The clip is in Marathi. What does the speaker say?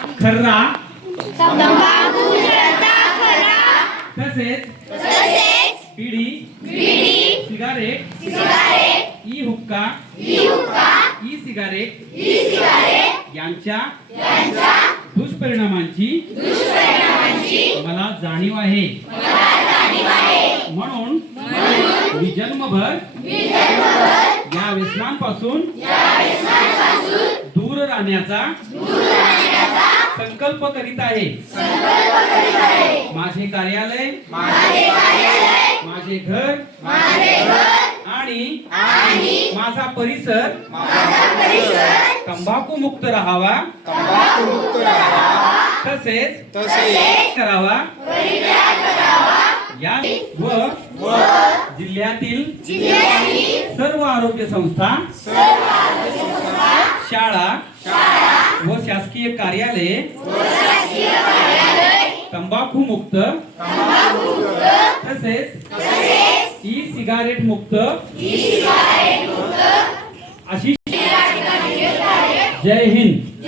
खर्रा तंबाखू जळता खरा तसेच तसेच बिडी बीडी सिगारेट सिगारेट ई हुक्का हुक्का ई सिगारेट सिगारेट यांच्या यांच्या दुष्परिणामांची मला जाणीव आहे म्हणून मी जन्मभर या व्यसनांपासून दूर राहण्याचा संकल्प करीत आहे माझे कार्यालय माझे घर आणि माझा परिसर तंबाखू मुक्त राहावा तसेच करावा या व जिल्ह्यातील सर्व आरोग्य संस्था शाळा व शासकीय कार्यालये तंबाखू मुक्त तसेच ई सिगारेट मुक्त अशी जय हिंद।